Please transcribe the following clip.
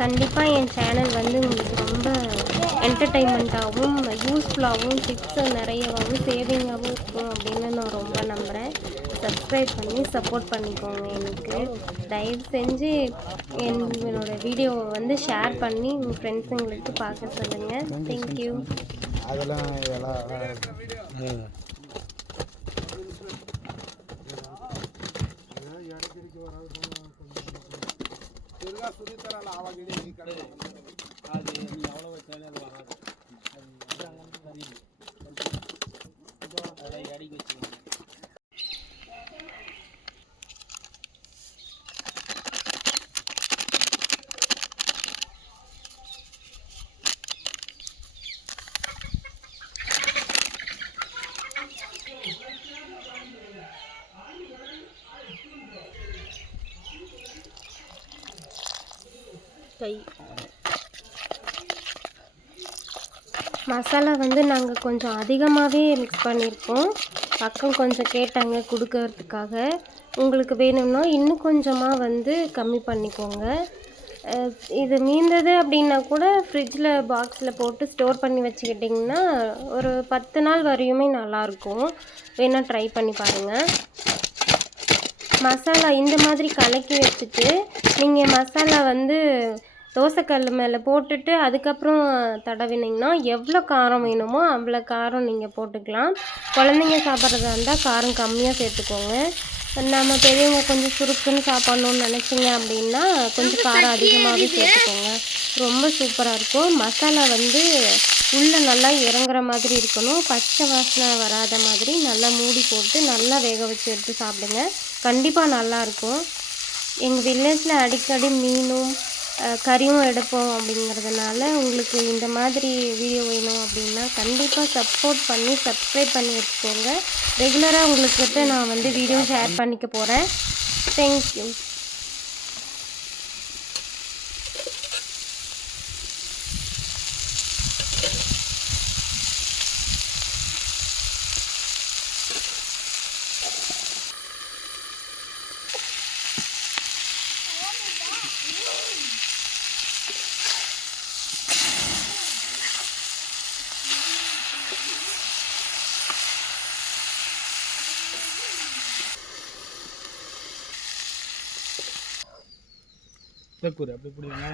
கண்டிப்பாக என் சேனல் வந்து உங்களுக்கு ரொம்ப என்டர்டெயின்மெண்ட்டாகவும் யூஸ்ஃபுல்லாகவும் டிப்ஸு நிறையவாகவும் சேவிங்காகவும் இருக்கும் அப்படின்னு நான் ரொம்ப நம்புகிறேன். சப்ஸ்கிரைப் பண்ணி சப்போர்ட் பண்ணிக்கோங்க. எனக்கு தயவு செஞ்சு என்னோடய வீடியோவை வந்து ஷேர் பண்ணி உங்கள் ஃப்ரெண்ட்ஸுங்களுக்கு பார்க்க சொல்லுங்கள். தேங்க்யூ. அதெல்லாம் ಸುರಿತಾರಲ್ಲ ಆವಾಗ ಇಡೀ ಈ ಕಡೆ ಅದು ನೀವು ಯಾವಾಗ ವಯಸ್ಸಲ್ಲಿ ಅದು ಬರೋದು ಅದು ಅಡಿಗೆ ವಚ್ಚು மசாலா வந்து நாங்கள் கொஞ்சம் அதிகமாகவே மிக்ஸ் பண்ணியிருக்கோம். பக்கம் கொஞ்சம் கேட்டாங்க கொடுக்கறதுக்காக. உங்களுக்கு வேணும்னா இன்னும் கொஞ்சமாக வந்து கம்மி பண்ணிக்கோங்க. இது மீந்தது அப்படின்னா கூட ஃப்ரிட்ஜில் பாக்ஸில் போட்டு ஸ்டோர் பண்ணி வச்சுக்கிட்டிங்கன்னா ஒரு 10 நாள் வரையுமே நல்லாயிருக்கும். வேணால் ட்ரை பண்ணி பாருங்கள். மசாலா இந்த மாதிரி கலக்கி வச்சுட்டு நீங்கள் மசாலா வந்து தோசைக்கல் மேலே போட்டுட்டு அதுக்கப்புறம் தடவினீங்கன்னா எவ்வளோ காரம் வேணுமோ அவ்வளோ காரம் நீங்கள் போட்டுக்கலாம். குழந்தைங்க சாப்பிட்றதா இருந்தால் காரம் கம்மியாக சேர்த்துக்கோங்க. நம்ம பெரியவங்க கொஞ்சம் சுருக்குன்னு சாப்பிட்ணுன்னு நினச்சிங்க அப்படின்னா கொஞ்சம் காரம் அதிகமாகவே சேர்த்துக்கோங்க. ரொம்ப சூப்பராக இருக்கும். மசாலா வந்து உள்ளே நல்லா இறங்குற மாதிரி இருக்கணும். பச்சை வாசனை வராத மாதிரி நல்லா மூடி போட்டு நல்லா வேக வச்சு எடுத்து சாப்பிடுங்க. கண்டிப்பாக நல்லாயிருக்கும். எங்கள் வில்லேஜில் அடிக்கடி மீனும் கறியும் எடுப்போம் அப்படிங்கிறதுனால உங்களுக்கு இந்த மாதிரி வீடியோ வேணும் அப்படின்னா கண்டிப்பாக சப்போர்ட் பண்ணி சப்ஸ்கிரைப் பண்ணி வச்சுக்கோங்க. ரெகுலராக உங்கள்கிட்ட நான் வந்து வீடியோ ஷேர் பண்ணிக்க போகிறேன். தேங்க்யூ. பூரி அப்படி பிடிங்க.